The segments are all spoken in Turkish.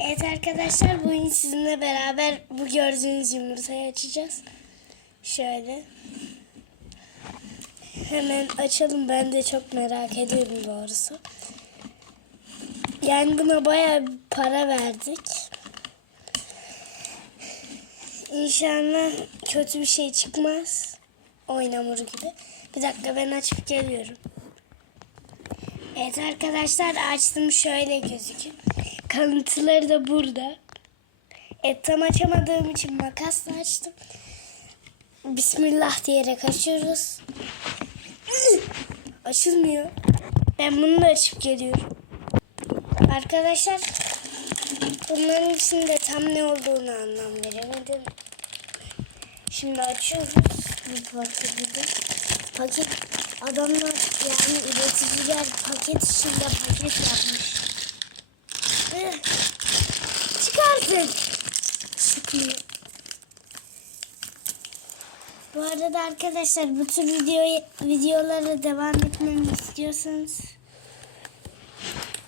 Evet arkadaşlar bugün sizinle beraber bu gördüğünüz yumurtayı açacağız. Şöyle. Hemen açalım. Ben de çok merak ediyorum doğrusu. Yani buna bir para verdik. İnşallah kötü bir şey çıkmaz. Oyun hamuru gibi. Bir dakika ben açıp geliyorum. Evet arkadaşlar açtım şöyle gözüküyor. Kalıntıları da burada. Et tam açamadığım için makasla açtım. Bismillah diyerek açıyoruz. Açılmıyor. Ben bunu da açıp geliyorum. Arkadaşlar bunların içinde tam ne olduğunu anlam veremedim. Şimdi açıyoruz. Bir paket gibi. Paket adamlar yani üreticiler paket içinde paket yapmış. Ih, Çıkartın. Çıkmıyor. Bu arada arkadaşlar bu tür video, videolara devam etmemi istiyorsanız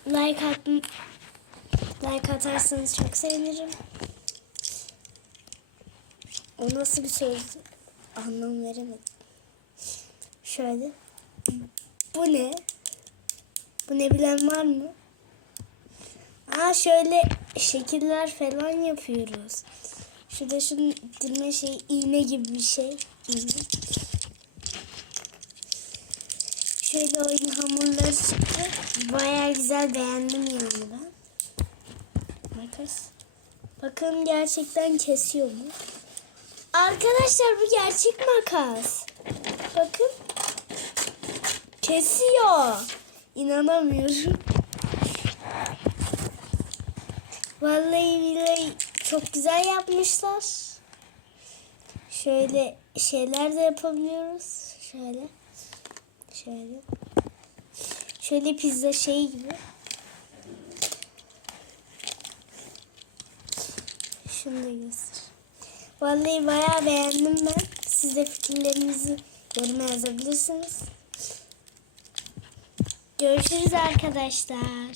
like at like atarsanız çok sevinirim. O nasıl bir söz? Anlam veremedim. Şöyle. Bu ne? Bu ne bilen var mı? Aa şöyle şekiller falan yapıyoruz. Şurada şunun dirme şey iğne gibi bir şey. İğne. Şöyle oyun hamurları çıktı. Baya güzel beğendim yani ben. Makas. Bakın gerçekten kesiyor mu? Arkadaşlar bu gerçek makas. Bakın. Kesiyor. İnanamıyorum. Vallahi billahi çok güzel yapmışlar. Şöyle şeyler de yapabiliyoruz. Şöyle. Şöyle. Şöyle pizza şey gibi. Şunu da göster. Vallahi bayağı beğendim ben. Siz de fikirlerinizi yoruma yazabilirsiniz. Görüşürüz arkadaşlar.